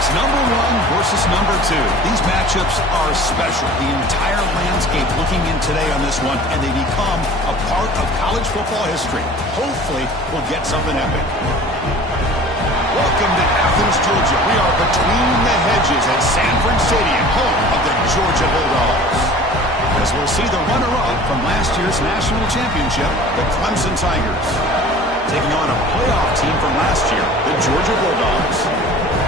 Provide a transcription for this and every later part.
It's number one versus number two. These matchups are special. The entire landscape looking in today on this one, and they become a part of college football history. Hopefully, we'll get something epic. Welcome to Athens, Georgia. We are between the hedges at Sanford Stadium, home of the Georgia Bulldogs. As we'll see the runner-up from last year's national championship, the Clemson Tigers, taking on a playoff team from last year, the Georgia Bulldogs.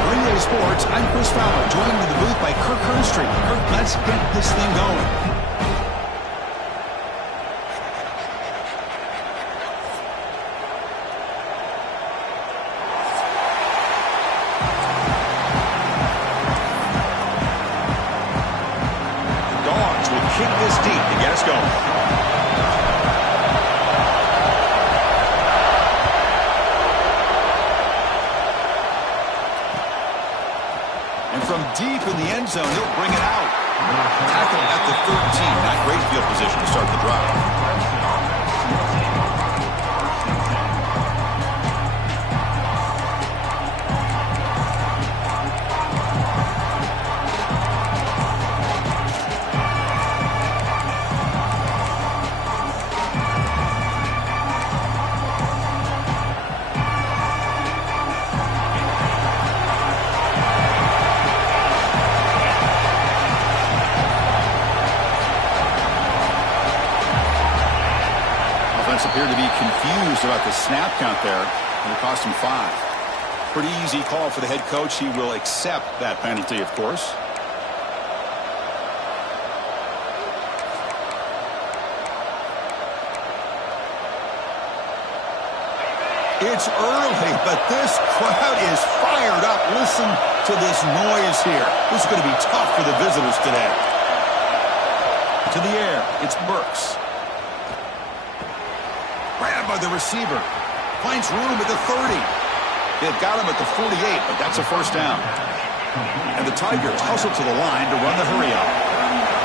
For EA Sports, I'm Chris Fowler, joined in the booth by Kirk Herbstreit. Kirk, let's get this thing going. Dogs will kick this deep to get us going. From deep in the end zone, he'll bring it out. Tackle at the 13. Not great field position to start the drive. Appeared to be confused about the snap count there, and it cost him 5. Pretty easy call for the head coach. He will accept that penalty, of course. It's early, but this crowd is fired up. Listen to this noise here. This is going to be tough for the visitors today. To the air, it's Burks. Grabbed by the receiver. Finds room at the 30. They've got him at the 48, but that's a first down. And the Tigers hustle to the line to run the hurry up.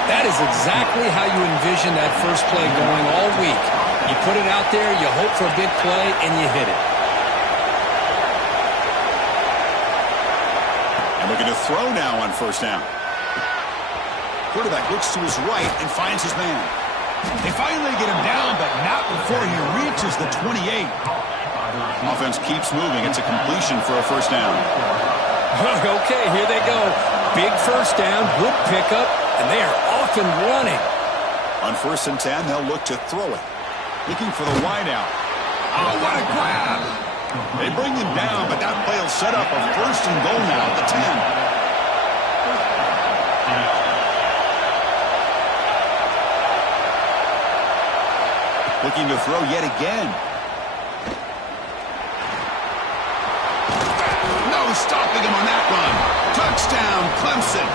That is exactly how you envision that first play going all week. You put it out there, you hope for a big play, and you hit it. And looking to throw now on first down. Quarterback looks to his right and finds his man. They finally get him down, but not before he reaches the 28. Offense keeps moving. It's a completion for a first down. Okay, here they go. Big first down, good pickup, and they are off and running. On 1st and 10, they'll look to throw it. Looking for the wideout. Oh, what a grab! They bring him down, but that play will set up a 1st and goal now at the 10. Looking to throw yet again. No stopping him on that run. Touchdown, Clemson.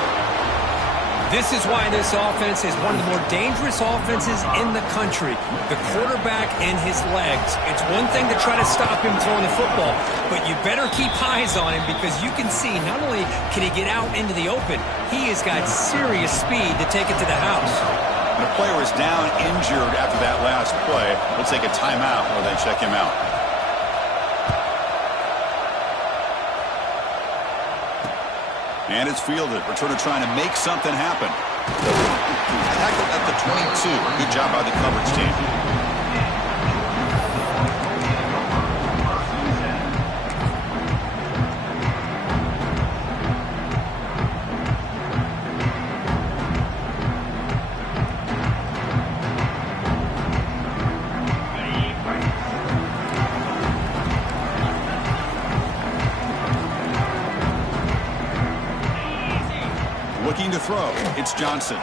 This is why this offense is one of the more dangerous offenses in the country. The quarterback and his legs. It's one thing to try to stop him throwing the football, but you better keep eyes on him because you can see not only can he get out into the open, he has got serious speed to take it to the house. The player is down injured after that last play. We'll take a timeout while they check him out. And it's fielded. Returner trying to make something happen. Tackled at the 22. Good job by the coverage team. Looking to throw. It's Johnson.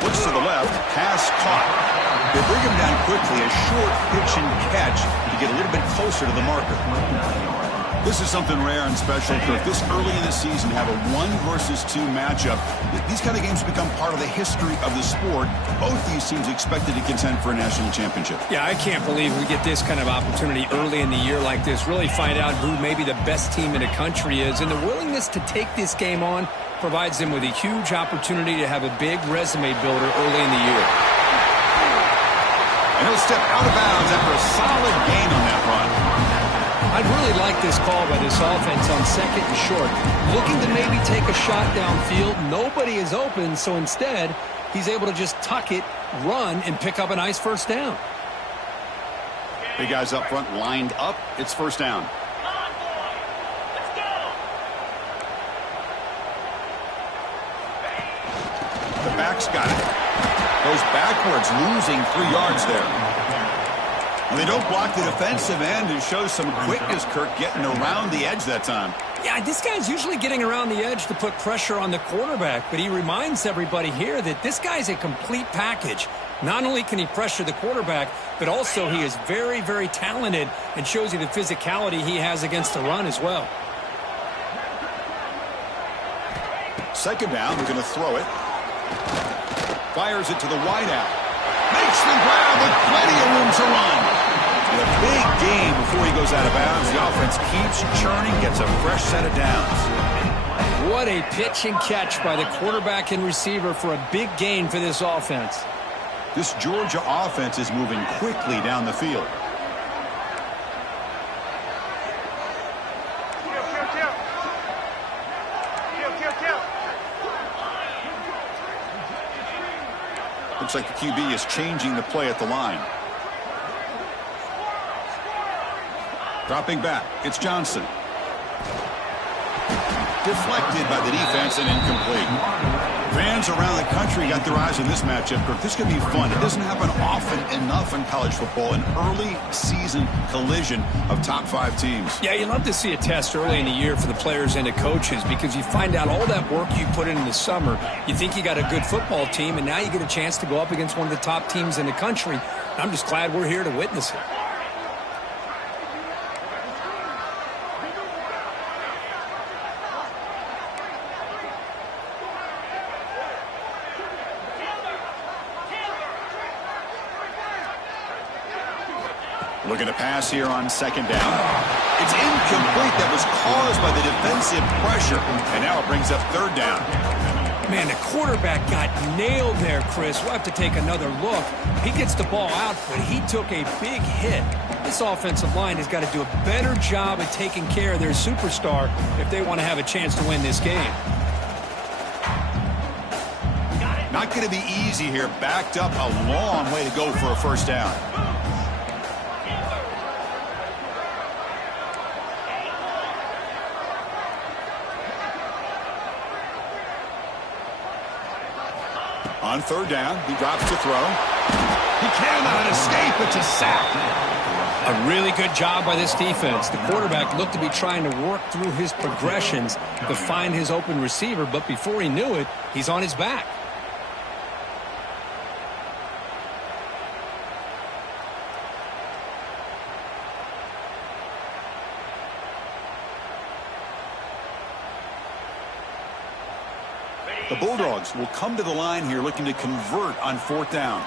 Looks to the left. Pass caught. They bring him down quickly. A short pitch and catch to get a little bit closer to the marker. This is something rare and special, Kirk. This early in the season, have a 1 versus 2 matchup. These kind of games become part of the history of the sport. Both these teams expected to contend for a national championship. Yeah, I can't believe we get this kind of opportunity early in the year like this. Really find out who maybe the best team in the country is. And the willingness to take this game on provides them with a huge opportunity to have a big resume builder early in the year. And he'll step out of bounds after a solid gain on that run. I'd really like this call by this offense on second and short. Looking to maybe take a shot downfield. Nobody is open, so instead, he's able to just tuck it, run, and pick up a nice first down. Big guys up front lined up. It's first down. The back's got it. Goes backwards, losing 3 yards there. And they don't block the defensive end and show some quickness, Kirk, getting around the edge that time. Yeah, this guy's usually getting around the edge to put pressure on the quarterback, but he reminds everybody here that this guy's a complete package. Not only can he pressure the quarterback, but also he is very, very talented and shows you the physicality he has against the run as well. Second down, they're going to throw it. Fires it to the wideout. Makes the grab with plenty of room to run. And a big gain before he goes out of bounds. The offense keeps churning, gets a fresh set of downs. What a pitch and catch by the quarterback and receiver for a big gain for this offense. This Georgia offense is moving quickly down the field. Looks like the QB is changing the play at the line. Dropping back, it's Johnson. Deflected by the defense and incomplete. Fans around the country got their eyes on this matchup. This could be fun. It doesn't happen often enough in college football. An early season collision of top 5 teams. Yeah, you love to see a test early in the year for the players and the coaches because you find out all that work you put in the summer. You think you got a good football team, and now you get a chance to go up against one of the top teams in the country. I'm just glad we're here to witness it. Looking to pass here on second down. It's incomplete. That was caused by the defensive pressure. And now it brings up third down. Man, the quarterback got nailed there, Chris. We'll have to take another look. He gets the ball out, but he took a big hit. This offensive line has got to do a better job of taking care of their superstar if they want to have a chance to win this game. Not going to be easy here. Backed up a long way to go for a first down. On third down, he drops to throw. He cannot escape. It's a sack. A really good job by this defense. The quarterback looked to be trying to work through his progressions to find his open receiver, but before he knew it, he's on his back. The Bulldogs will come to the line here looking to convert on fourth down.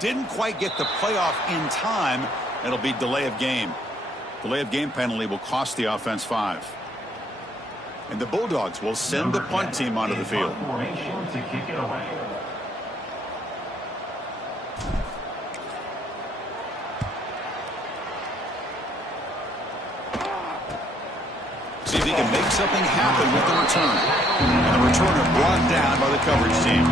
Didn't quite get the playoff in time. It'll be delay of game. Delay of game penalty will cost the offense 5. And the Bulldogs will send the punt team onto the field. See if he can make something happen with the return. And the returner brought down by the coverage team.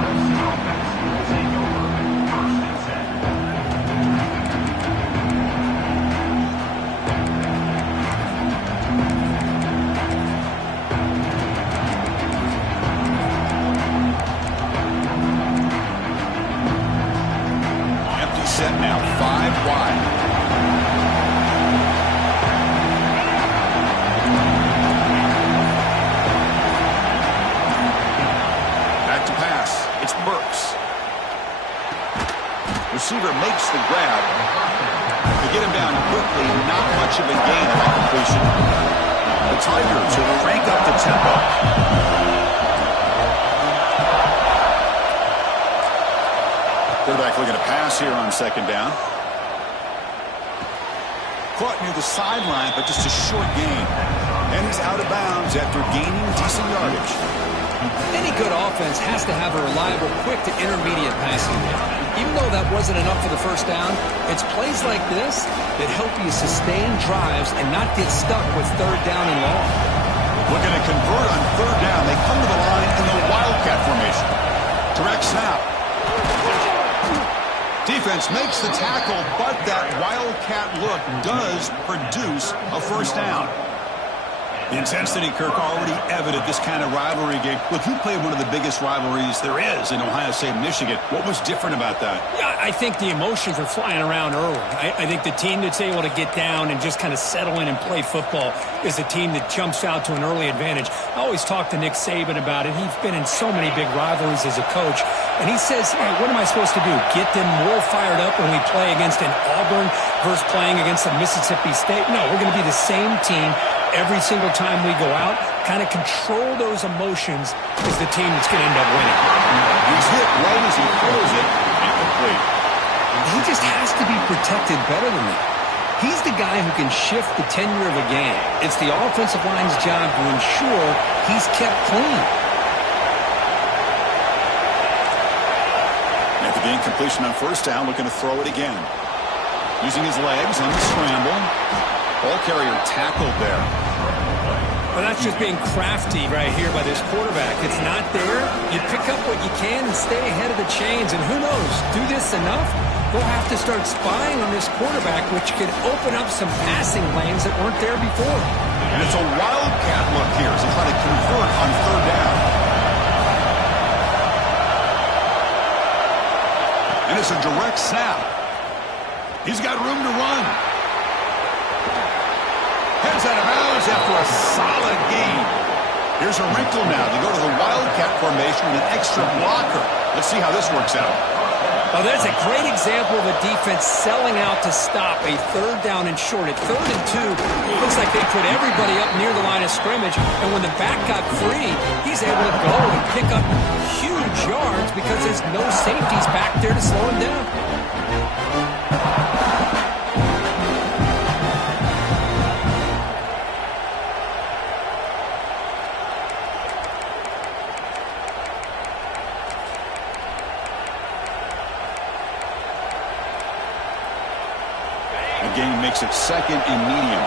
Set now, 5 wide. Back to pass. It's Burks. Receiver makes the grab. To get him down quickly, not much of a gain. incompletion. The Tigers will crank up the tempo. Quarterback looking to pass here on second down. Caught near the sideline, but just a short gain. And he's out of bounds after gaining decent yardage. Any good offense has to have a reliable, quick to intermediate passing game. Even though that wasn't enough for the first down, it's plays like this that help you sustain drives and not get stuck with third down and long. Looking to convert on third down. They come to the line in the Wildcat formation. Direct snap. Defense makes the tackle, but that Wildcat look does produce a first down. The intensity, Kirk, already evident this kind of rivalry game. Look, you played one of the biggest rivalries there is in Ohio State, Michigan. What was different about that? Yeah, I think the emotions are flying around early. I think the team that's able to get down and just kind of settle in and play football is a team that jumps out to an early advantage. I always talk to Nick Saban about it. He's been in so many big rivalries as a coach. And he says, hey, what am I supposed to do? Get them more fired up when we play against an Auburn versus playing against a Mississippi State? No, we're going to be the same team every single time we go out. Kind of control those emotions is the team that's going to end up winning. He's hit right as he throws it. Incomplete. He just has to be protected better than that. He's the guy who can shift the tenure of a game. It's the offensive line's job to ensure he's kept clean. After the incompletion on first down, looking to throw it again. Using his legs on the scramble. Ball carrier tackled there. Well, that's just being crafty right here by this quarterback. It's not there. You pick up what you can and stay ahead of the chains. And who knows, do this enough, we'll have to start spying on this quarterback, which could open up some passing lanes that weren't there before. And it's a wildcat look here as they try to convert on third down. And it's a direct snap. He's got room to run. Heads out of bounds after a solid gain. Here's a wrinkle now. They go to the Wildcat formation with an extra blocker. Let's see how this works out. Oh, that's a great example of a defense selling out to stop a third down and short. At 3rd and 2, looks like they put everybody up near the line of scrimmage, and when the back got free, he's able to go and pick up huge yards because there's no safeties back there to slow him down. Game makes it 2nd and medium.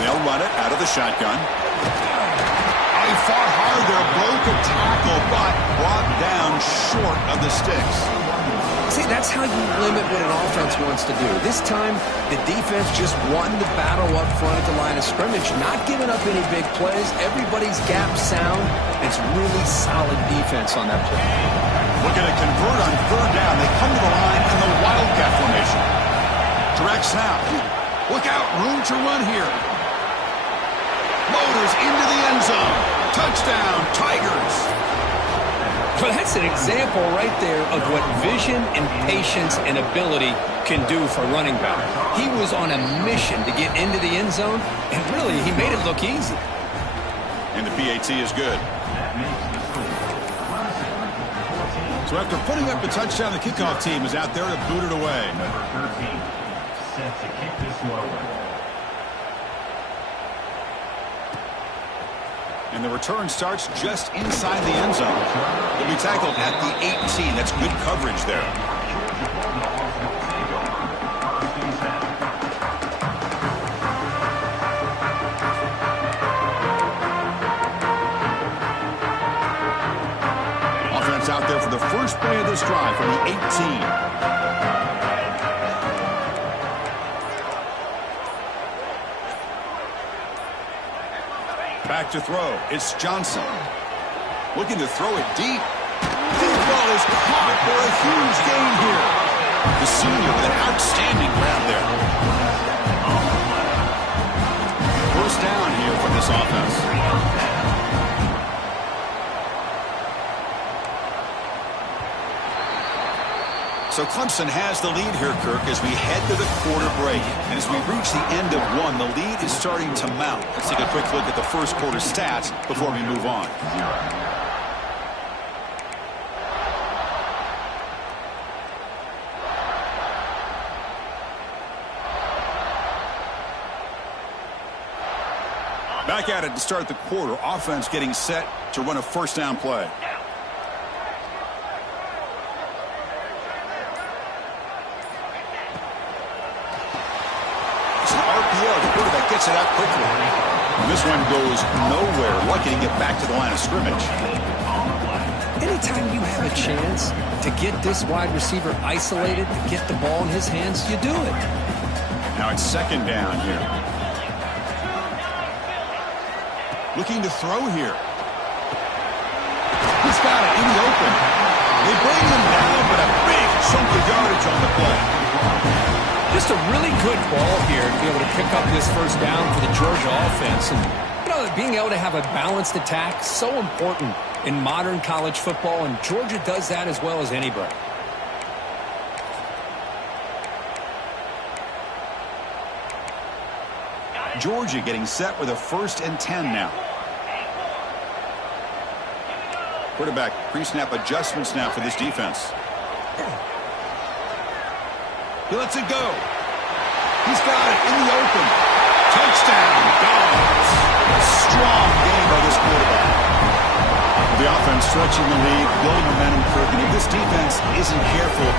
They'll run it out of the shotgun. He fought hard there, broke a tackle, but brought down short of the sticks. See, that's how you limit what an offense wants to do. This time, the defense just won the battle up front at the line of scrimmage, not giving up any big plays. Everybody's gap sound. It's really solid defense on that play. Looking to convert on third down. They come to the line in the Wildcat formation. Direct snap. Look out, room to run here. Motors into the end zone. Touchdown, Tigers. Well, that's an example right there of what vision and patience and ability can do for running back. He was on a mission to get into the end zone, and really, he made it look easy. And the PAT is good. So after putting up the touchdown, the kickoff team is out there to boot it away. Number 13, set to kick this one away. And the return starts just inside the end zone. He'll be tackled at the 18. That's good coverage there. Offense out there for the first play of this drive from the 18. Back to throw. It's Johnson. Looking to throw it deep. Deep ball is caught for a huge gain here. The senior with an outstanding grab there. First down here for this offense. So Clemson has the lead here, Kirk, as we head to the quarter break. And as we reach the end of one, the lead is starting to mount. Let's take a quick look at the first quarter stats before we move on. Back at it to start the quarter. Offense getting set to run a first down play. The quarterback gets it out quickly. And this one goes nowhere. Lucky to get back to the line of scrimmage. Anytime you have a chance to get this wide receiver isolated, to get the ball in his hands, you do it. Now it's second down here. Looking to throw here. He's got it in the open. They bring him down, but a big chunk of yardage on the play. Just a really good ball here to be able to pick up this first down for the Georgia offense. And, you know, being able to have a balanced attack, so important in modern college football, and Georgia does that as well as anybody. Georgia getting set with a 1st and 10 now. Quarterback pre-snap adjustments now for this defense. He lets it go. He's got it in the open. Touchdown, Dogs. A strong game by this quarterback. The offense stretching the lead, building momentum, Kirk. And if this defense isn't careful,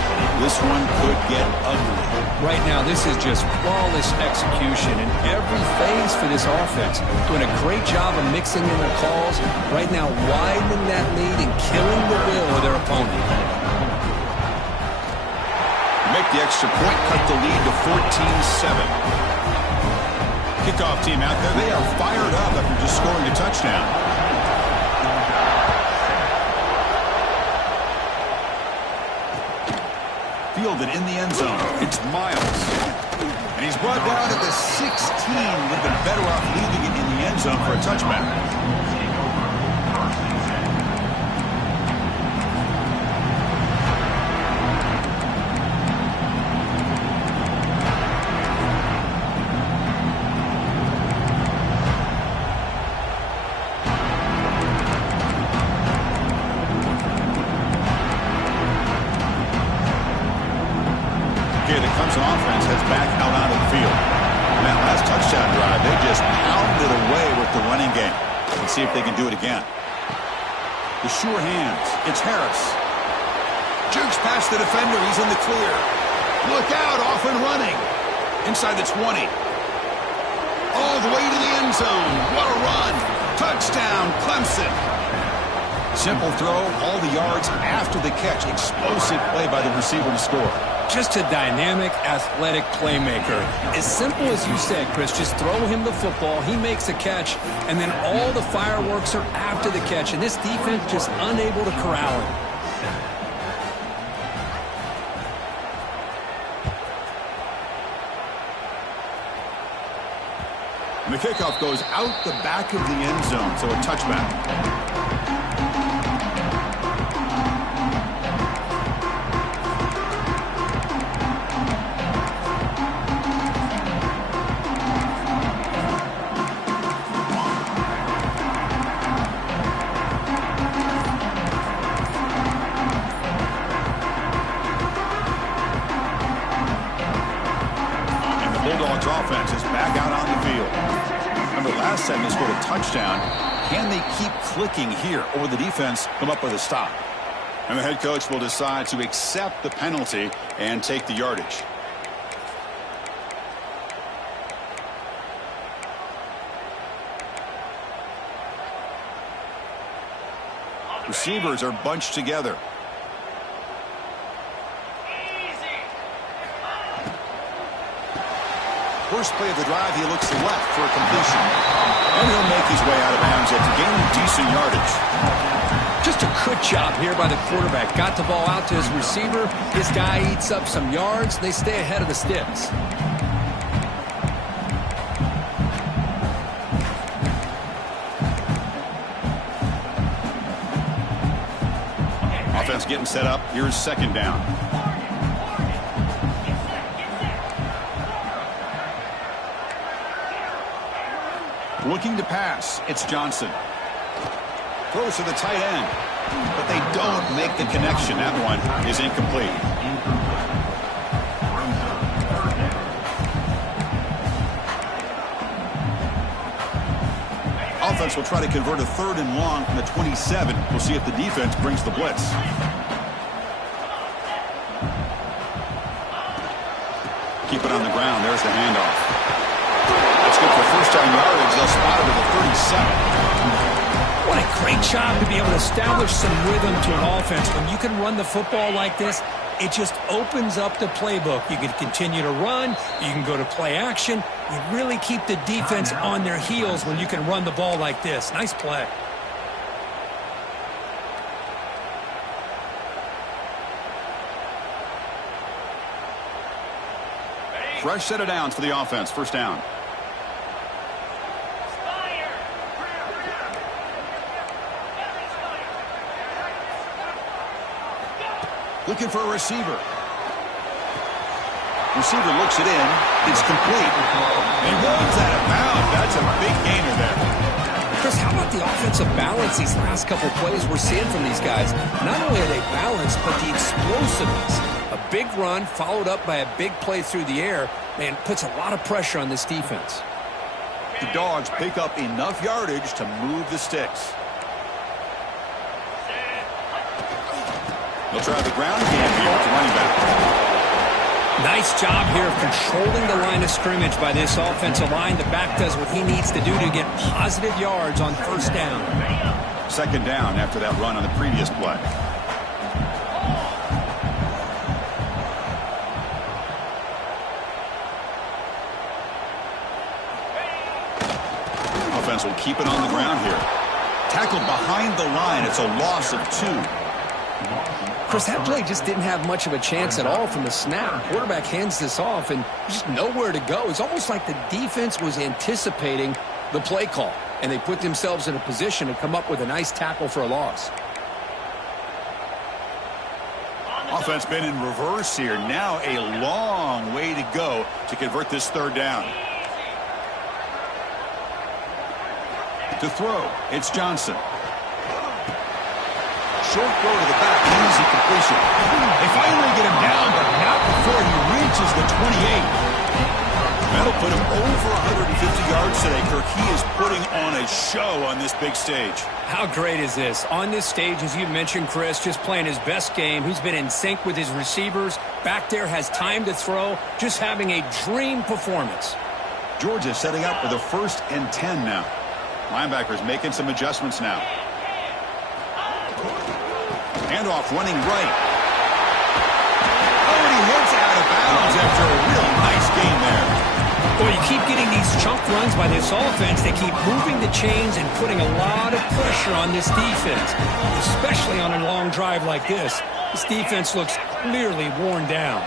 this one could get ugly. Right now, this is just flawless execution in every phase for this offense. Doing a great job of mixing in their calls. Right now, widening that lead and killing the will of their opponent. Make the extra point, cut the lead to 14-7. Kickoff team out there. They are fired up after just scoring a touchdown. Fielded in the end zone. It's Miles. And he's brought down at the 16. Would have been better off leaving it in the end zone for a touchback. Offense heads back out onto the field. And that last touchdown drive, they just pounded away with the running game. Let's see if they can do it again. The sure hands. It's Harris. Jukes past the defender. He's in the clear. Look out, off and running. Inside the 20. All the way to the end zone. What a run. Touchdown, Clemson. Simple throw, all the yards after the catch. Explosive play by the receiver to score. Just a dynamic, athletic playmaker. As simple as you said, Chris, just throw him the football, he makes a catch, and then all the fireworks are after the catch, and this defense just unable to corral him. And the kickoff goes out the back of the end zone, so a touchback. Bulldogs offense is back out on the field. Remember, last time they scored a touchdown. Can they keep clicking here, or will the defense come up with a stop? And the head coach will decide to accept the penalty and take the yardage. Receivers are bunched together. First play of the drive, he looks left for a completion. And he'll make his way out of bounds to gain decent yardage. Just a good job here by the quarterback. Got the ball out to his receiver. This guy eats up some yards. They stay ahead of the sticks. Offense getting set up. Here's second down. Looking to pass. It's Johnson. Throws to the tight end. But they don't make the connection. That one is incomplete. Offense will try to convert a 3rd and long from the 27. We'll see if the defense brings the blitz. Keep it on the ground. There's the handoff. That's good for first down yardage. They'll spot it at the 37. What a great job to be able to establish some rhythm to an offense. When you can run the football like this, it just opens up the playbook. You can continue to run. You can go to play action. You really keep the defense on their heels when you can run the ball like this. Nice play. Fresh set of downs for the offense. First down. Looking for a receiver. Receiver looks it in. It's complete. He runs out of bounds. That's a big gainer there. Chris, how about the offensive balance these last couple plays we're seeing from these guys? Not only are they balanced, but the explosiveness. A big run followed up by a big play through the air, man, puts a lot of pressure on this defense. The Dogs pick up enough yardage to move the sticks. They'll try the ground game here with the running back. Nice job here of controlling the line of scrimmage by this offensive line. The back does what he needs to do to get positive yards on first down. Second down after that run on the previous play. Offense will keep it on the ground here. Tackled behind the line. It's a loss of 2. Chris, that play just didn't have much of a chance at all from the snap. Quarterback hands this off and just nowhere to go. It's almost like the defense was anticipating the play call, and they put themselves in a position to come up with a nice tackle for a loss. Offense been in reverse here. Now a long way to go to convert this third down. To throw, it's Johnson. Short throw to the back, easy completion. They finally get him down, but not before he reaches the 28. That'll put him over 150 yards today, Kirk. He is putting on a show on this big stage. How great is this? On this stage, as you mentioned, Chris, just playing his best game. He's been in sync with his receivers. Back there has time to throw. Just having a dream performance. Georgia setting up with a 1st and 10 now. Linebackers making some adjustments now. Handoff running right. Oh, and he hits out of bounds after a real nice game there. Well, you keep getting these chunk runs by this offense. They keep moving the chains and putting a lot of pressure on this defense, especially on a long drive like this. This defense looks clearly worn down.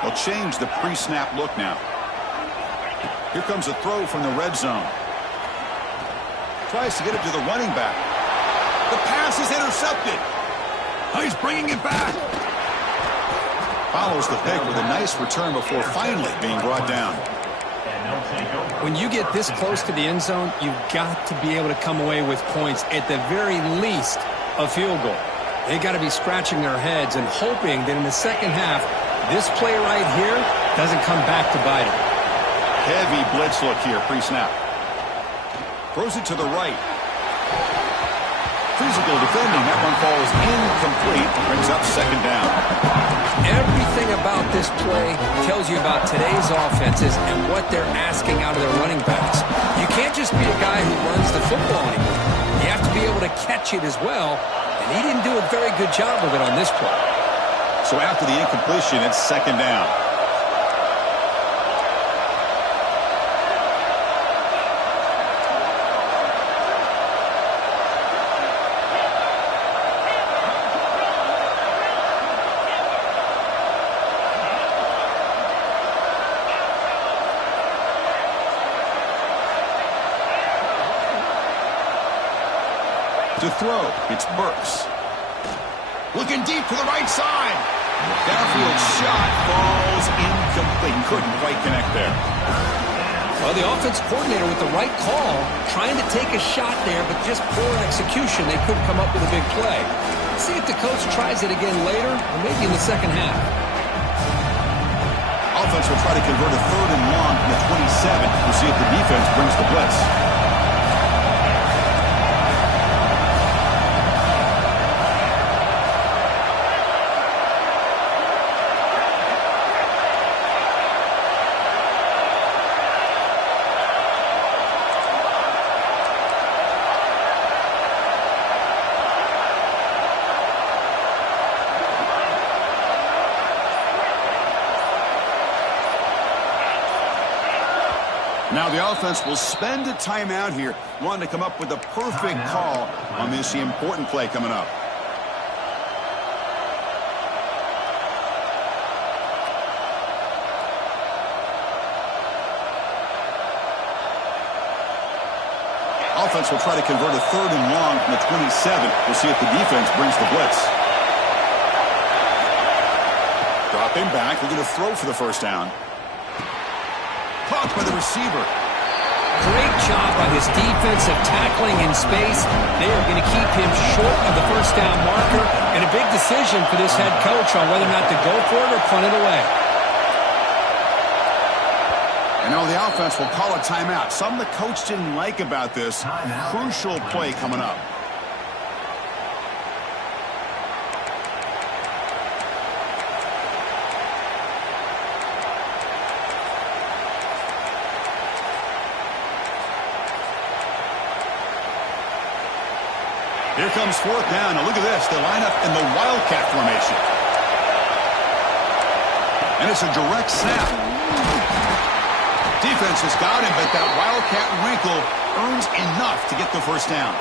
They'll change the pre-snap look now. Here comes a throw from the red zone. Tries to get it to the running back. The pass is intercepted. Oh, he's bringing it back. Follows the pick with a nice return before finally being brought down. When you get this close to the end zone, you've got to be able to come away with points, at the very least a field goal. They got to be scratching their heads and hoping that in the second half, this play right here doesn't come back to bite them. Heavy blitz look here, pre-snap. Throws it to the right. Physical defending. That one falls incomplete. Brings up second down. Everything about this play tells you about today's offenses and what they're asking out of their running backs. You can't just be a guy who runs the football anymore. You have to be able to catch it as well, and he didn't do a very good job of it on this play. So after the incompletion, it's second down. To throw, it's Burks. Looking deep to the right side. Downfield shot falls incomplete. Couldn't quite connect there. Well, the offense coordinator with the right call, trying to take a shot there, but just poor execution. They couldn't come up with a big play. See if the coach tries it again later, or maybe in the second half. Offense will try to convert a 3rd and long from the 27. We'll see if the defense brings the blitz. Now the offense will spend a timeout here, wanting to come up with a perfect call on this important play coming up. Offense will try to convert a 3rd and long from the 27. We'll see if the defense brings the blitz. Dropping back, looking to throw for the first down. Caught by the receiver. Great job by his defensive tackling in space. They are going to keep him short of the first down marker, and a big decision for this head coach on whether or not to go for it or punt it away. And now the offense will call a timeout. Something the coach didn't like about this. Crucial play coming up. Here comes 4th down. Now look at this. They line up in the Wildcat formation. And it's a direct snap. Defense has got him, but that Wildcat wrinkle earns enough to get the first down.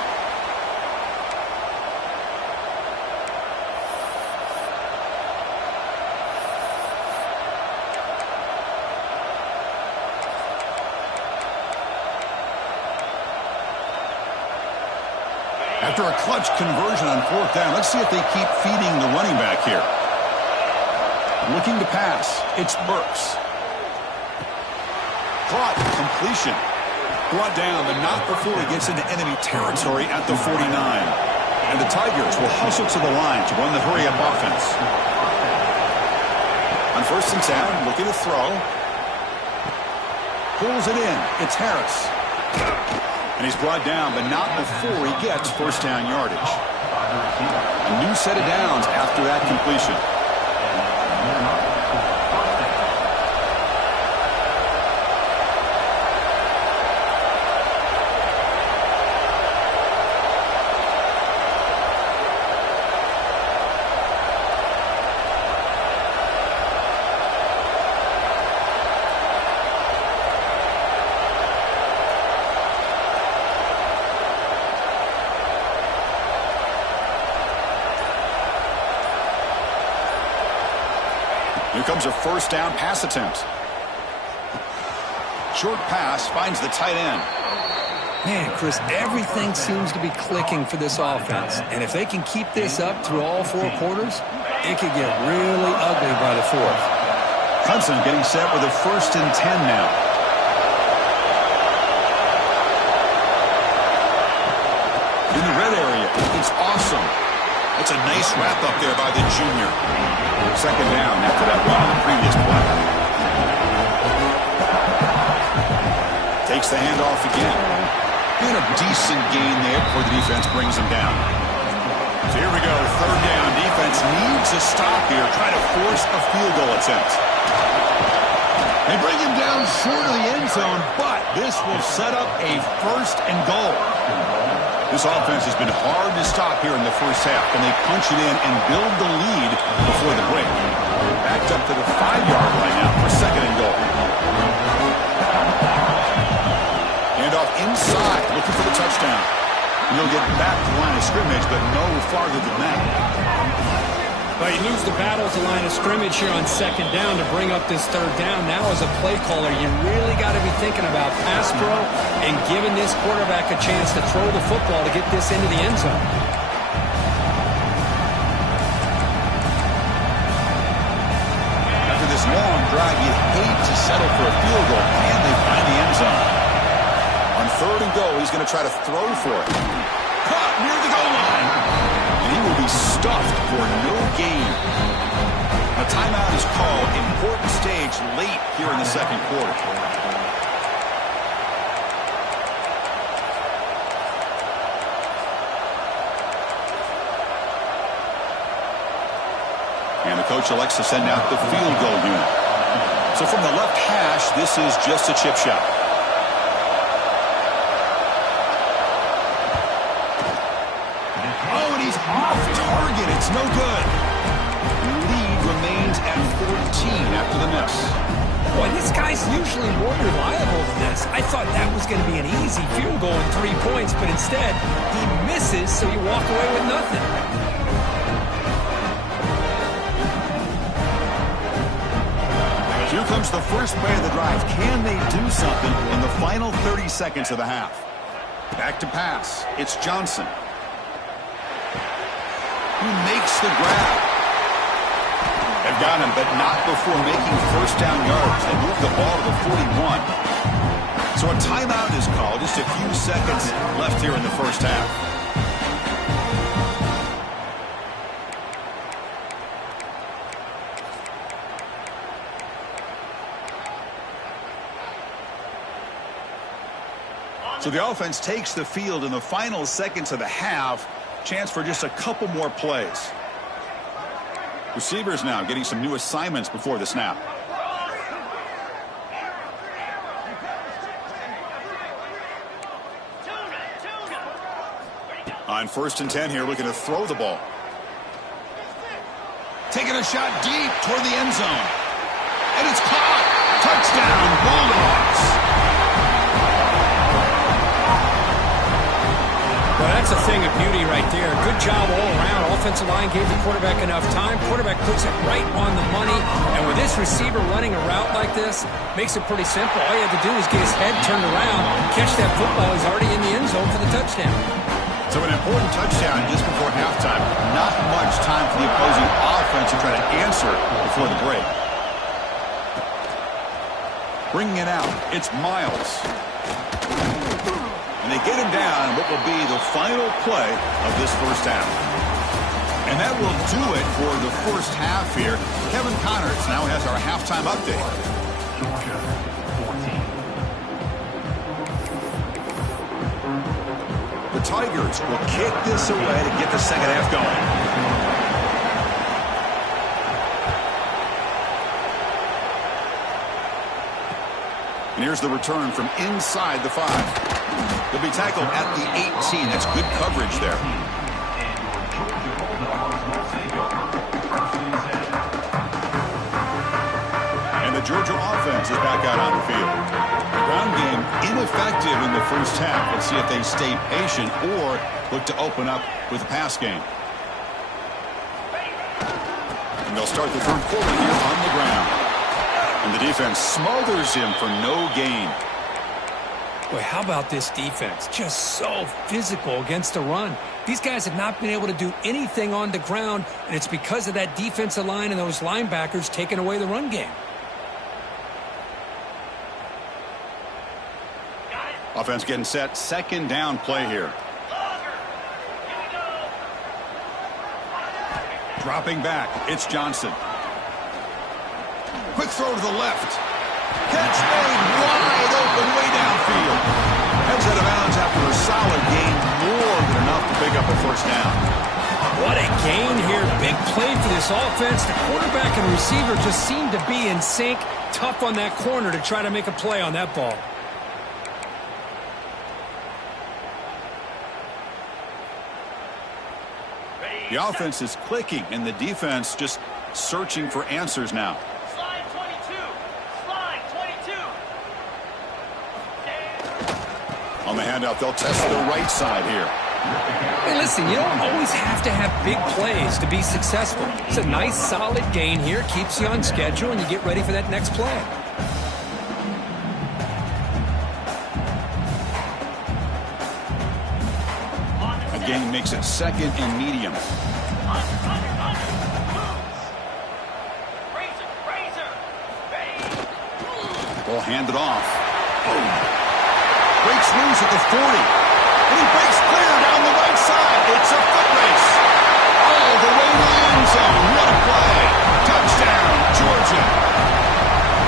After a clutch conversion on 4th down, let's see if they keep feeding the running back here. Looking to pass. It's Burks. Caught. Completion. Brought down, but not before he gets into enemy territory at the 49. And the Tigers will hustle to the line to run the hurry-up offense. On 1st and 10, looking to throw. Pulls it in. It's Harris. And he's brought down, but not before he gets first down yardage. A new set of downs after that completion. Here comes a first down pass attempt. Short pass finds the tight end. Man, Chris, everything seems to be clicking for this offense. And if they can keep this up through all 4 quarters, it could get really ugly by the 4th. Hudson getting set with a 1st and 10 now. In the red area, it's awesome. That's a nice wrap up there by the junior. 2nd down after that run on the previous play. Takes the handoff again. And a decent gain there before the defense brings him down. So here we go, 3rd down. Defense needs a stop here, trying to force a field goal attempt. They bring him down short of the end zone, but this will set up a 1st and goal. This offense has been hard to stop here in the first half. Can they punch it in and build the lead before the break? Backed up to the 5-yard line now for 2nd and goal. Handoff inside, looking for the touchdown. And he'll get back to the line of scrimmage, but no farther than that. But you lose the battle at the line of scrimmage here on 2nd down to bring up this 3rd down. Now as a play caller, you really got to be thinking about pass pro and giving this quarterback a chance to throw the football to get this into the end zone. settle for a field goal, and they find the end zone. On 3rd and goal, he's going to try to throw for it. Caught near the goal line. And he will be stuffed for no gain. A timeout is called. Important stage late here in the second quarter. And the coach elects to send out the field goal unit. So from the left hash, this is just a chip shot. Oh, and he's off target. It's no good. The lead remains at 14 after the miss. Boy, this guy's usually more reliable than this. I thought that was going to be an easy field goal and 3 points, but instead, he misses, so you walk away with nothing. Here comes the first play of the drive. Can they do something in the final 30 seconds of the half? Back to pass. It's Johnson, who makes the grab. They've got him, but not before making first down yards. They move the ball to the 41. So a timeout is called. Just a few seconds left here in the first half. So the offense takes the field in the final seconds of the half. Chance for just a couple more plays. Receivers now getting some new assignments before the snap. On 1st and 10 here, looking to throw the ball. Taking a shot deep toward the end zone. And it's caught. Touchdown, Bulldogs. Well, that's a thing of beauty right there. Good job all around. Offensive line gave the quarterback enough time. Quarterback puts it right on the money. And with this receiver running a route like this, makes it pretty simple. All you have to do is get his head turned around, catch that football. He's already in the end zone for the touchdown. So an important touchdown just before halftime. Not much time for the opposing offense to try to answer before the break. Bringing it out, it's Miles. And they get him down what will be the final play of this first half. And that will do it for the first half here. Kevin Connors now has our halftime update. Georgia, 14. The Tigers will kick this away to get the second half going. And here's the return from inside the 5. He'll be tackled at the 18. That's good coverage there. And the Georgia offense is back out on the field. The ground game ineffective in the first half. Let's see if they stay patient or look to open up with a pass game. And they'll start the third quarter here on the ground. And the defense smothers him for no gain. Boy, how about this defense? Just so physical against the run. These guys have not been able to do anything on the ground, and it's because of that defensive line and those linebackers taking away the run game. Offense getting set. Second down play here. Dropping back. It's Johnson. Quick throw to the left. Catch made wide open way downfield. Heads out of bounds after a solid gain. More than enough to pick up a first down. What a gain here. Big play for this offense. The quarterback and receiver just seem to be in sync. Tough on that corner to try to make a play on that ball. The offense is clicking, and the defense just searching for answers now. Slide 22. Slide 22. On the handout, they'll test the right side here. Hey, listen, you don't always have to have big plays to be successful. It's a nice, solid gain here. Keeps you on schedule, and you get ready for that next play. Gain makes it second and medium. hand it off. Boom. Breaks loose at the 40. And he breaks clear down the right side. It's a foot race. All the way to the end zone. What a play. Touchdown, Georgia.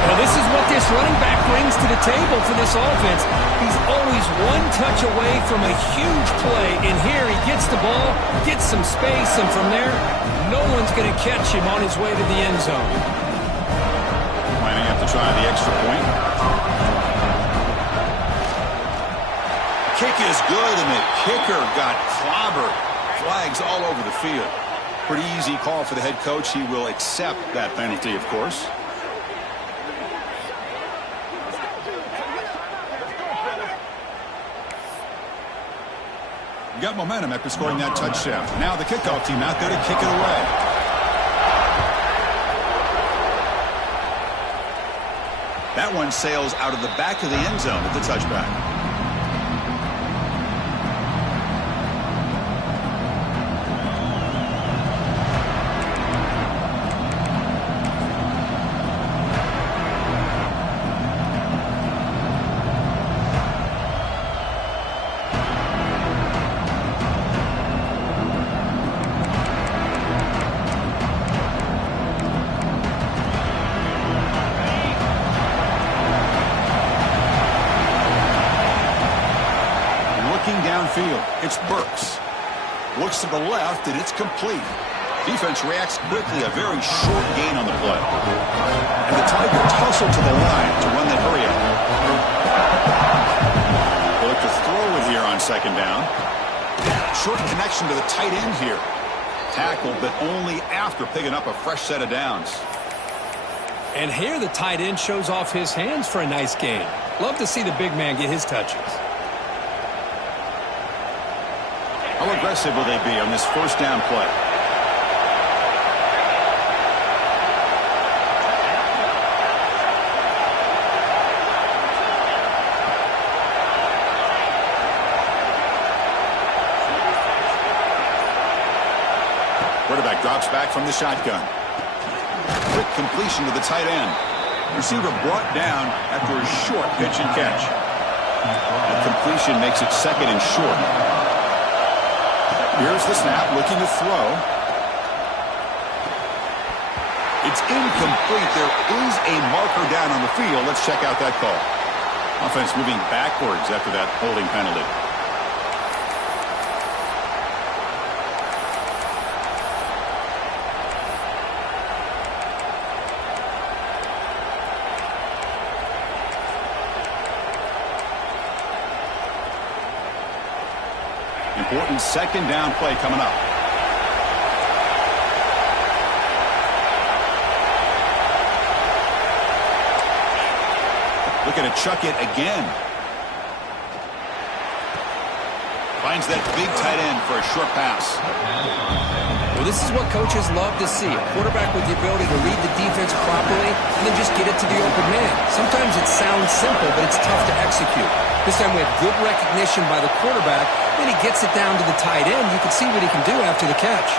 Well, this is what this running back brings to the table for this offense. He's always one touch away from a huge play. And here he gets the ball, gets some space, and from there, no one's going to catch him on his way to the end zone. Might have to try the extra point. Kick is good, and the kicker got clobbered. Flags all over the field. Pretty easy call for the head coach. He will accept that penalty, of course. Got momentum after scoring that touchdown. Now the kickoff team out there to kick it away. That one sails out of the back of the end zone at the touchback. Downfield, it's Burks. Looks to the left, and it's complete. Defense reacts quickly, a very short gain on the play. And the Tigers tussle to the line to run that hurry up. They look to throw it here on second down. Short connection to the tight end here. Tackled, but only after picking up a fresh set of downs. And here the tight end shows off his hands for a nice gain. Love to see the big man get his touches. How aggressive will they be on this first down play? Quarterback drops back from the shotgun. Quick completion to the tight end. Receiver brought down after a short pitch and catch. The completion makes it second and short. Here's the snap, looking to throw. It's incomplete. There is a marker down on the field. Let's check out that call. Offense moving backwards after that holding penalty. Important second down play coming up. Looking to chuck it again. Finds that big tight end for a short pass. Well, this is what coaches love to see. A quarterback with the ability to read the defense properly and then just get it to the open man. Sometimes it sounds simple, but it's tough to execute. This time we have good recognition by the quarterback. When he gets it down to the tight end, you can see what he can do after the catch.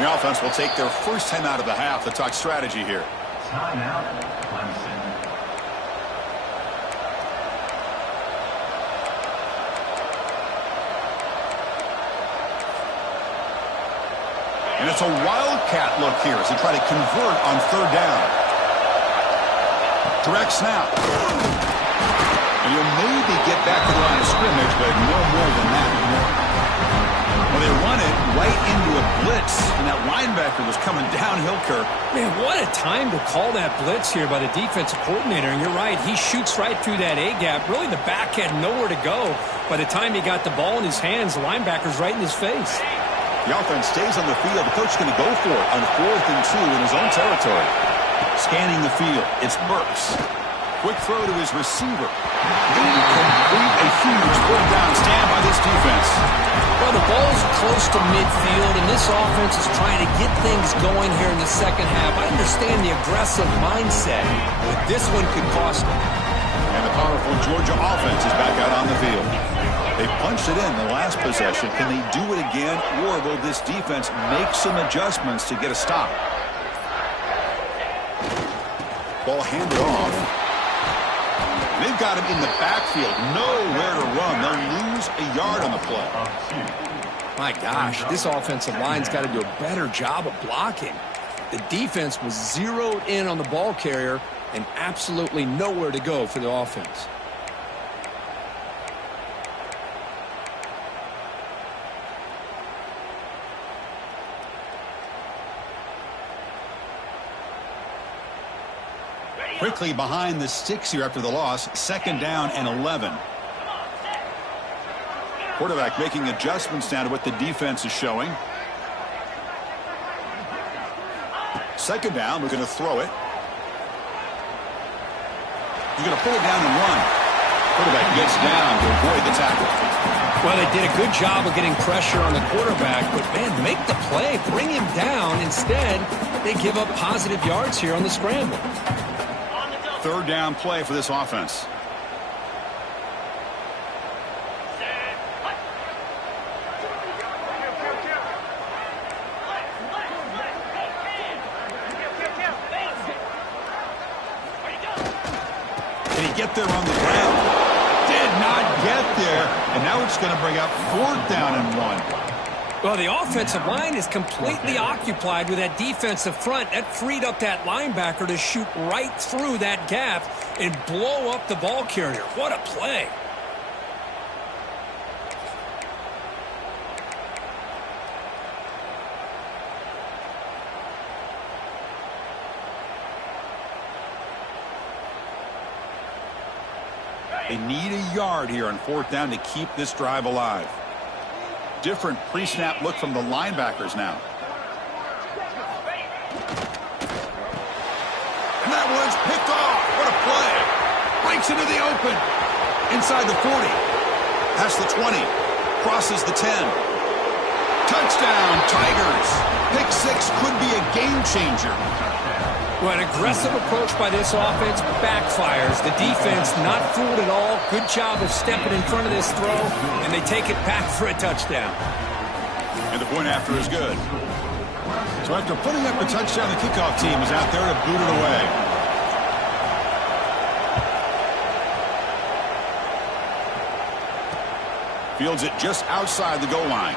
The offense will take their first time out of the half to talk strategy here. Timeout, Clemson. And it's a wildcat look here as they try to convert on third down. Direct snap. And you'll maybe get back to the line of scrimmage, but no more than that. Well, they run it right into a blitz, and that linebacker was coming downhill, Kirk. Man, what a time to call that blitz here by the defensive coordinator. And you're right, he shoots right through that A-gap. Really, the back had nowhere to go. By the time he got the ball in his hands, the linebacker's right in his face. The offense stays on the field. The coach is going to go for it on 4th and 2 in his own territory. Scanning the field, it's Burks. Quick throw to his receiver. Incomplete, a huge fourth down stand by this defense. Well, the ball's close to midfield, and this offense is trying to get things going here in the second half. I understand the aggressive mindset, but this one could cost them. And the powerful Georgia offense is back out on the field. They punched it in the last possession. Can they do it again, or will this defense make some adjustments to get a stop? Ball handed off. They've got him in the backfield. Nowhere to run. They'll lose a yard on the play. My gosh, this offensive line's got to do a better job of blocking. The defense was zeroed in on the ball carrier and absolutely nowhere to go for the offense. Quickly behind the sticks here after the loss. 2nd down and 11. Quarterback making adjustments now to what the defense is showing. 2nd down. We're going to throw it. He's going to pull it down and run. Quarterback gets down to avoid the tackle. Well, they did a good job of getting pressure on the quarterback, but, man, make the play. Bring him down. Instead, they give up positive yards here on the scramble. 3rd down play for this offense. Did he get there on the ground? Did not get there. And now it's going to bring up 4th down and 1. Well, the offensive line is completely occupied with that defensive front. That freed up that linebacker to shoot right through that gap and blow up the ball carrier. What a play. They need a yard here on 4th down to keep this drive alive. Different pre-snap look from the linebackers now. And that one's picked off. What a play. Breaks into the open. Inside the 40. Past the 20. Crosses the 10. Touchdown, Tigers. Pick 6 could be a game changer. Well, an aggressive approach by this offense backfires. The defense not fooled at all. Good job of stepping in front of this throw, and they take it back for a touchdown. And the point after is good. So after putting up a touchdown, the kickoff team is out there to boot it away. Fields it just outside the goal line.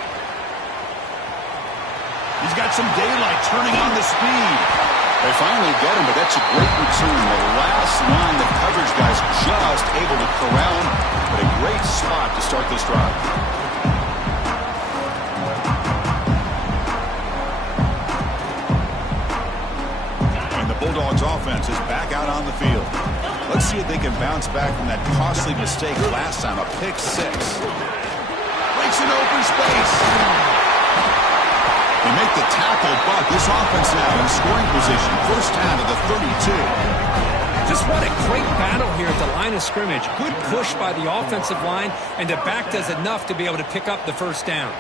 He's got some daylight turning on the speed. They finally get him, but that's a great return. The last line, the coverage guys just able to corral him, but a great spot to start this drive. And the Bulldogs offense is back out on the field. Let's see if they can bounce back from that costly mistake last time, a pick 6. Breaks an open space. They make the tackle, but this offense now in scoring position. 1st down to the 32. Just what a great battle here at the line of scrimmage. Good push by the offensive line, and the back does enough to be able to pick up the 1st down.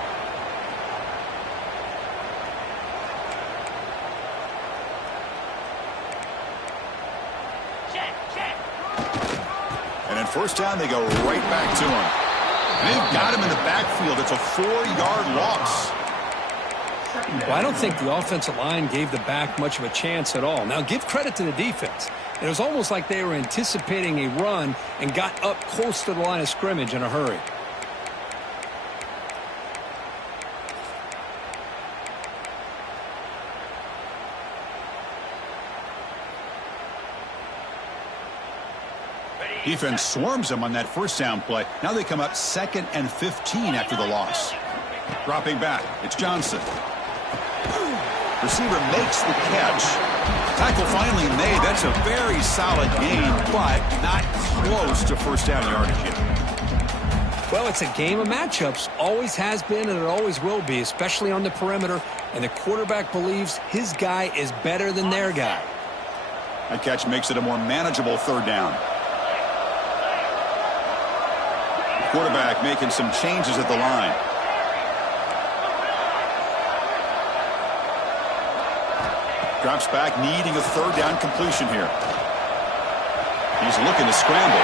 And in 1st down, they go right back to him. And they've got him in the backfield. It's a 4-yard loss. Well, I don't think the offensive line gave the back much of a chance at all. Now, give credit to the defense. It was almost like they were anticipating a run and got up close to the line of scrimmage in a hurry. Defense swarms them on that 1st down play. Now they come up 2nd and 15 after the loss. Dropping back, it's Johnson. Receiver makes the catch. Tackle finally made. That's a very solid gain, but not close to 1st down yardage yet. Well, it's a game of matchups. Always has been, and it always will be, especially on the perimeter. And the quarterback believes his guy is better than their guy. That catch makes it a more manageable 3rd down. Quarterback making some changes at the line. Drops back, needing a 3rd down completion here. He's looking to scramble.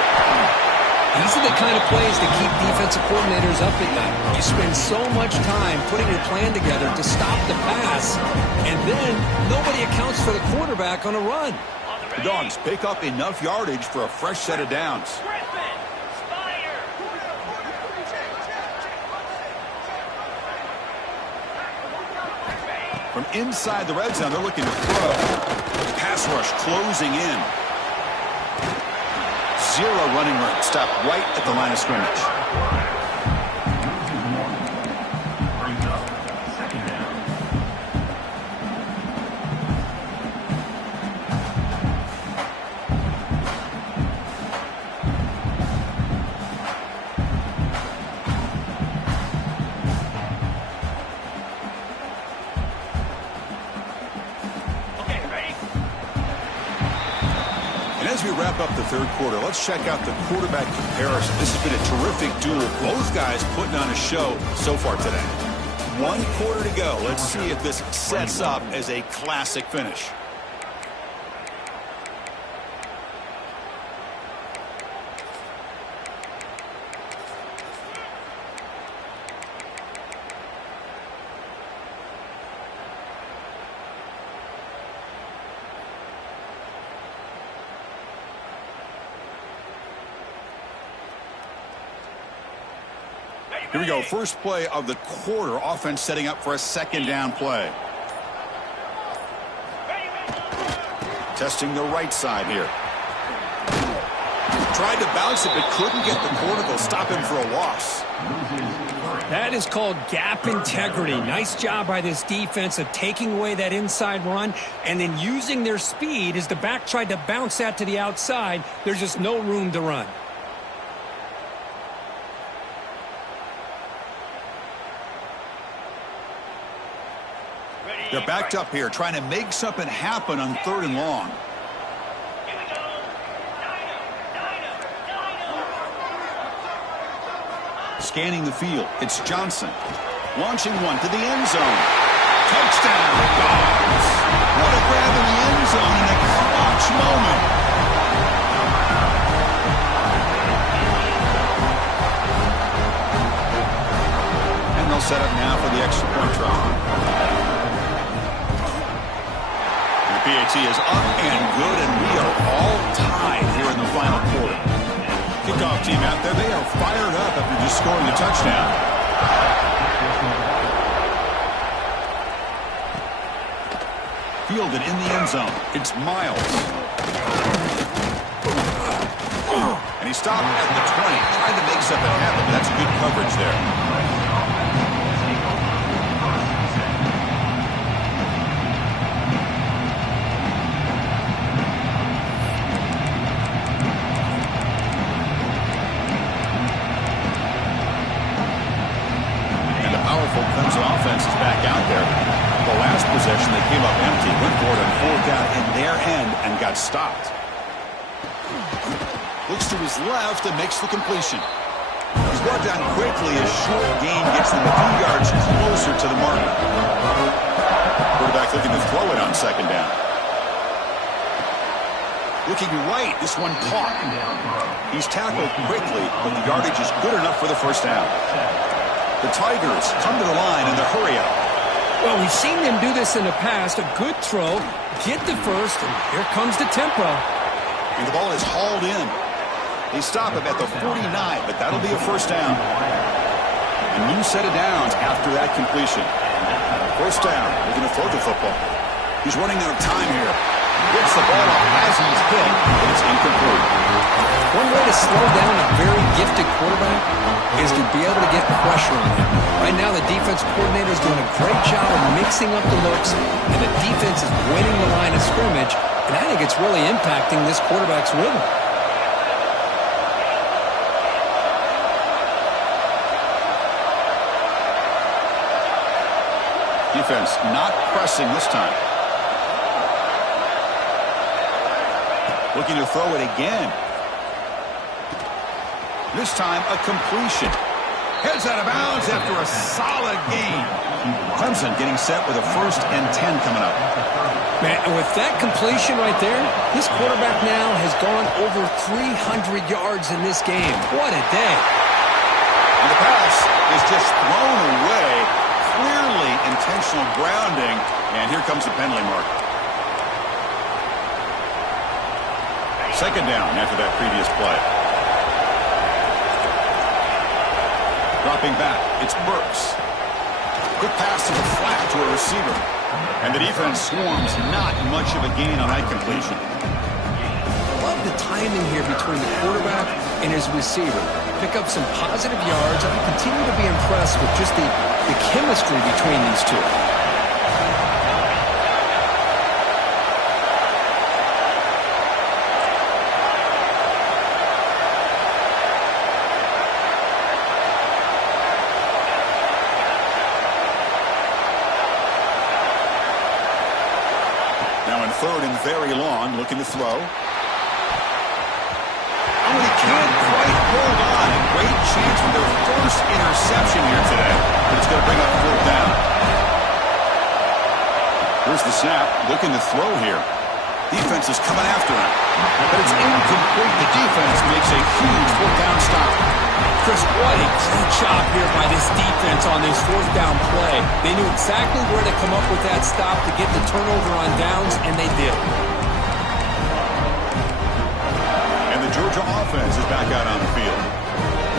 These are the kind of plays that keep defensive coordinators up at night. You spend so much time putting your plan together to stop the pass, and then nobody accounts for the quarterback on a run. The Dogs pick up enough yardage for a fresh set of downs. Griffin, Spire. From inside the red zone, they're looking to throw. Pass rush closing in. Zero running room. Stop right at the line of scrimmage. Brings up second down. Okay, ready? And as we wrap up the third quarter, let's check out the quarterback comparison. This has been a terrific duel. Both guys putting on a show so far today. 1 quarter to go. Let's see if this sets up as a classic finish. Here we go. First play of the quarter. Offense setting up for a second down play. Testing the right side here. Tried to bounce it, but couldn't get the corner. They'll stop him for a loss. That is called gap integrity. Nice job by this defense of taking away that inside run and then using their speed as the back tried to bounce that to the outside. There's just no room to run. They're backed up here, trying to make something happen on 3rd and long. Here we go. Niner. Scanning the field, it's Johnson. Launching one to the end zone. Touchdown, Dogs. What a grab in the end zone in a clutch moment. And they'll set up now for the extra point try. PAT is up and good, and we are all tied here in the final quarter. Kickoff team out there, they are fired up after just scoring a touchdown. Fielded in the end zone. It's Miles. And he stopped at the 20. Tried to make something happen, but that's good coverage there. Clemson offense is back out there. The last possession, they came up empty, went for it on 4th down in their end and got stopped. Looks to his left and makes the completion. He's brought down quickly. A short gain gets them a few yards closer to the marker. Quarterback looking to throw it on 2nd down. Looking right, this one caught. He's tackled quickly, but the yardage is good enough for the 1st down. The Tigers come to the line in the hurry up. Well, we've seen them do this in the past. A good throw, get the first, and here comes the tempo. And the ball is hauled in. They stop him at the 49, but that'll be a 1st down. A new set of downs after that completion. 1st down, looking to throw the football. He's running out of time here. Gets the ball off as he's hit, but it's incomplete. One way to slow down a very gifted quarterback is to be able to get pressure on him. Right now, the defense coordinator is doing a great job of mixing up the looks, and the defense is winning the line of scrimmage, and I think it's really impacting this quarterback's rhythm. Defense not pressing this time. Looking to throw it again. This time a completion. Heads out of bounds after a solid gain. Clemson getting set with a 1st and 10 coming up. Man, and with that completion right there, this quarterback now has gone over 300 yards in this game. What a day. And the pass is just thrown away. Clearly intentional grounding. And here comes the penalty mark. 2nd down after that previous play. Dropping back, it's Burks. Quick pass to the flat to a receiver. And the defense swarms, not much of a gain on that completion. Love the timing here between the quarterback and his receiver. Pick up some positive yards. I continue to be impressed with just the chemistry between these two. Now in 3rd and very long, looking to throw. Oh, he can't quite hold on. A great chance for their 1st interception here today. But it's going to bring up 4th down. Here's the snap. Looking to throw here. Defense is coming after him. But it's incomplete. The defense makes a huge 4th down stop. Chris, what a great job here by this defense on this 4th down play. They knew exactly where to come up with that stop to get the turnover on downs, and they did. And the Georgia offense is back out on the field.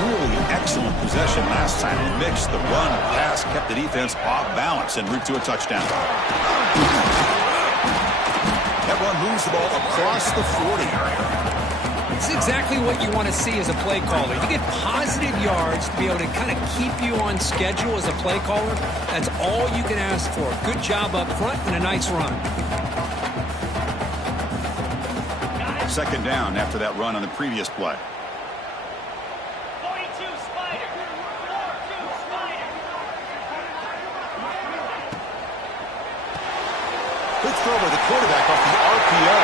Really excellent possession last time. The mix, the run, pass kept the defense off balance en route to a touchdown. That run moves the ball across the 40. It's exactly what you want to see as a play caller. You get positive yards to be able to kind of keep you on schedule as a play caller. That's all you can ask for. Good job up front and a nice run. 2nd down after that run on the previous play. 42 Spider. 42 Spider. Quick throw by the quarterback off the RPO.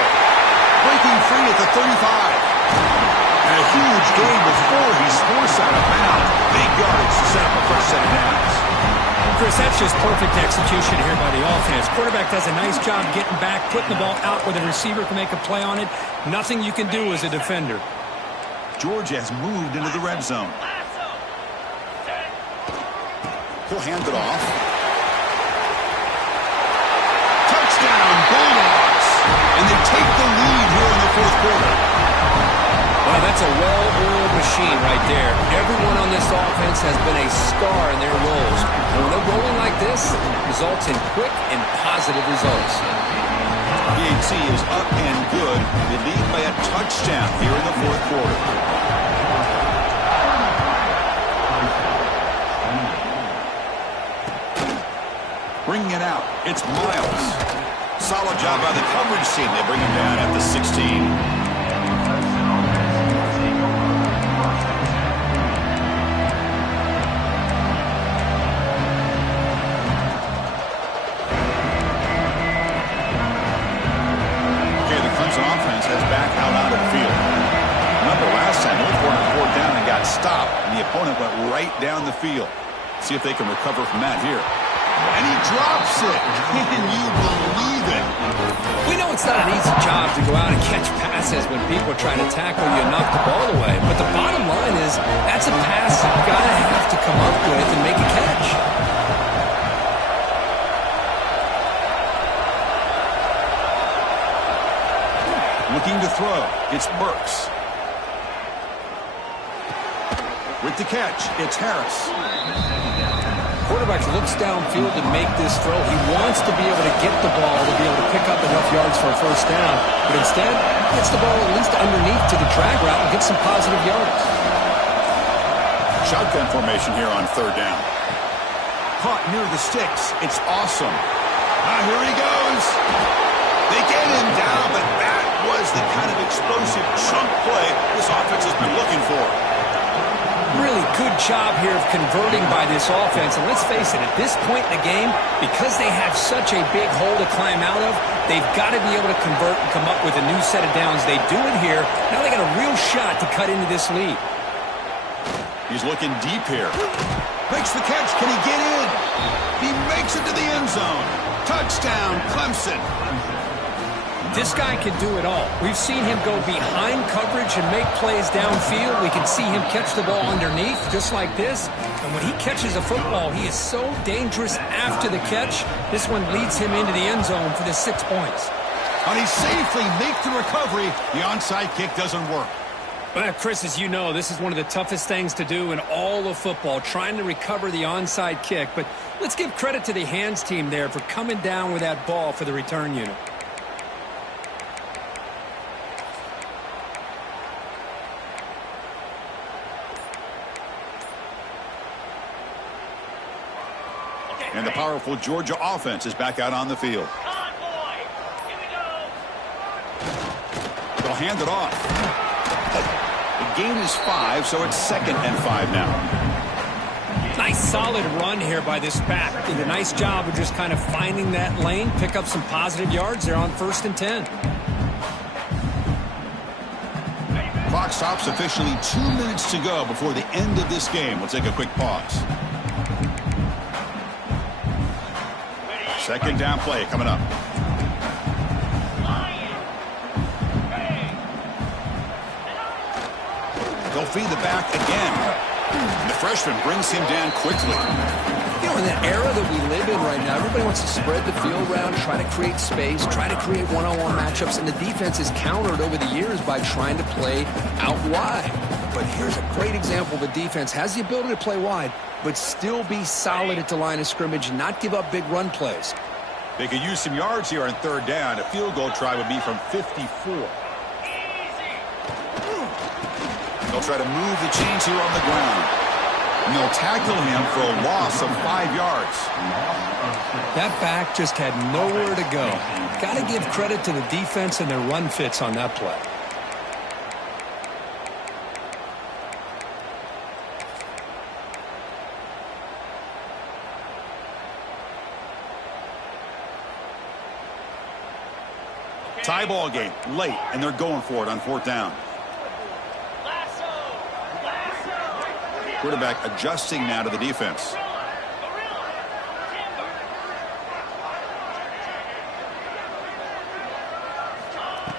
Breaking free at the 35. And a huge gain before he's forced out of bounds. Big yardage to set up a first set of downs. Chris, that's just perfect execution here by the offense. Quarterback does a nice job getting back, putting the ball out where the receiver can make a play on it. Nothing you can do as a defender. Georgia has moved into the red zone. Lasso. Set. He'll hand it off. Touchdown, Bulldogs! And they take the lead here in the 4th quarter. Well, that's a well-oiled machine right there. Everyone on this offense has been a star in their roles. And when they're rolling like this, it results in quick and positive results. PHC is up and good. They lead by a touchdown here in the 4th quarter. Bringing it out, it's Miles. Solid job by the coverage team. They bring him down at the 16. Stop, and the opponent went right down the field. See if they can recover from that here. And he drops it. Can you believe it? We know it's not an easy job to go out and catch passes when people are trying to tackle you and knock the ball away. But the bottom line is that's a pass you've got to have to come up with and make a catch. Looking to throw. It's Burks. With the catch, it's Harris. Quarterback looks downfield to make this throw. He wants to be able to get the ball to be able to pick up enough yards for a first down. But instead, gets the ball at least underneath to the drag route and gets some positive yards. Shotgun formation here on 3rd down. Caught near the sticks. It's awesome. Here he goes. They get him down, but that was the kind of explosive chunk play this offense has been looking for. Really good job here of converting by this offense. And let's face it, at this point in the game, because they have such a big hole to climb out of, they've got to be able to convert and come up with a new set of downs. They do it here. Now they got a real shot to cut into this lead. He's looking deep here. Makes the catch. Can he get in? He makes it to the end zone. Touchdown, Clemson. This guy can do it all. We've seen him go behind coverage and make plays downfield. We can see him catch the ball underneath, just like this. And when he catches a football, he is so dangerous after the catch. This one leads him into the end zone for the 6 points. And he safely makes the recovery. The onside kick doesn't work. Well, Chris, as you know, this is one of the toughest things to do in all of football, trying to recover the onside kick. But let's give credit to the hands team there for coming down with that ball for the return unit. And the powerful Georgia offense is back out on the field. Convoy. Here we go. They'll hand it off. The gain is 5, so it's 2nd and 5 now. Nice solid run here by this back. Did a nice job of just kind of finding that lane, pick up some positive yards there on 1st and 10. Clock stops officially 2 minutes to go before the end of this game. We'll take a quick pause. 2nd down play coming up. They'll feed the back again. And the freshman brings him down quickly. You know, in that era that we live in right now, everybody wants to spread the field around, try to create space, try to create one-on-one matchups, and the defense is countered over the years by trying to play out wide. But here's a great example. The defense has the ability to play wide, but still be solid at the line of scrimmage and not give up big run plays. They could use some yards here on 3rd down. A field goal try would be from 54. They'll try to move the chains here on the ground. And they'll tackle him for a loss of 5 yards. That back just had nowhere to go. Got to give credit to the defense and their run fits on that play. Tie ball game, late, and they're going for it on 4th down. Quarterback adjusting now to the defense.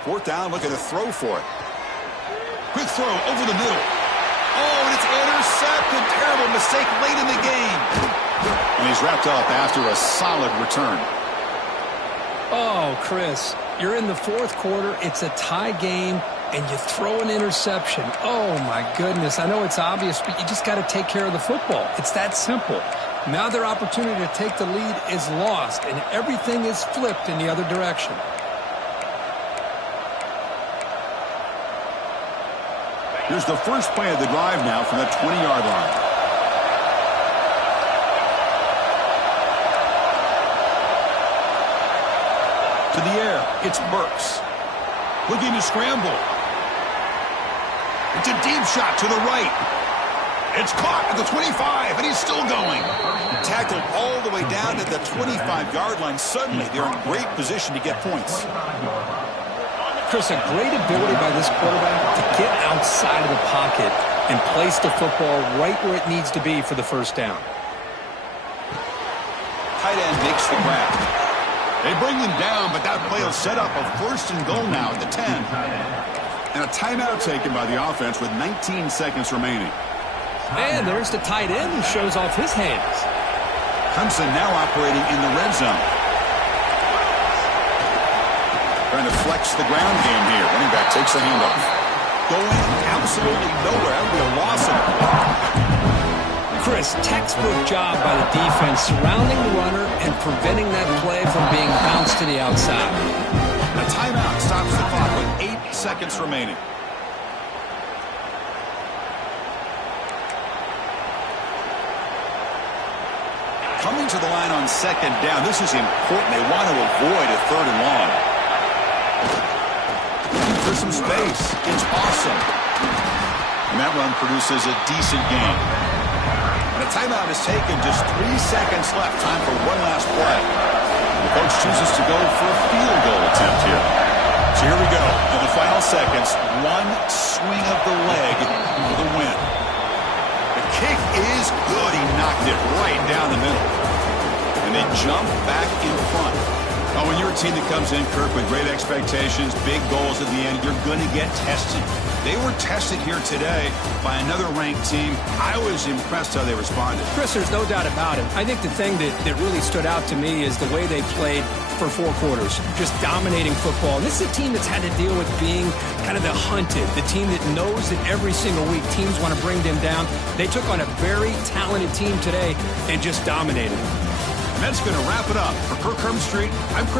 4th down, looking to throw for it. Quick throw over the middle. Oh, and it's intercepted. Terrible mistake late in the game. And he's wrapped up after a solid return. Oh, Chris, you're in the 4th quarter. It's a tie game, and you throw an interception. Oh, my goodness. I know it's obvious, but you just got to take care of the football. It's that simple. Now their opportunity to take the lead is lost, and everything is flipped in the other direction. Here's the first play of the drive now from the 20-yard line. To the air, it's Burks. Looking to scramble. It's a deep shot to the right. It's caught at the 25, and he's still going. Tackled all the way down to the 25-yard line. Suddenly, they're in great position to get points. Chris, a great ability by this quarterback to get outside of the pocket and place the football right where it needs to be for the 1st down. Tight end makes the grab. They bring him down, but that play will set up a 1st and goal now at the 10. And a timeout taken by the offense with 19 seconds remaining. And there's the tight end who shows off his hands. Clemson now operating in the red zone. Trying to flex the ground game here. Running back takes the handoff. Going absolutely nowhere. That would be a loss of it. Chris, textbook job by the defense surrounding the runner and preventing that play from being bounced to the outside. A timeout stops the clock with 8 seconds remaining. Coming to the line on 2nd down. This is important. They want to avoid a 3rd and long. For some space. It's awesome. And that run produces a decent gain. And a timeout is taken. Just 3 seconds left. Time for one last play. The coach chooses to go for a field goal attempt here. So here we go. In the final seconds, one swing of the leg for the win. The kick is good. He knocked it right down the middle. And they jump back in front. Oh, when you're a team that comes in, Kirk, with great expectations, big goals at the end, you're going to get tested. They were tested here today by another ranked team. I was impressed how they responded. Chris, there's no doubt about it. I think the thing that really stood out to me is the way they played for 4 quarters, just dominating football. And this is a team that's had to deal with being kind of the hunted, the team that knows that every single week teams want to bring them down. They took on a very talented team today and just dominated. And that's going to wrap it up. For Kirk Herbstreit, I'm Chris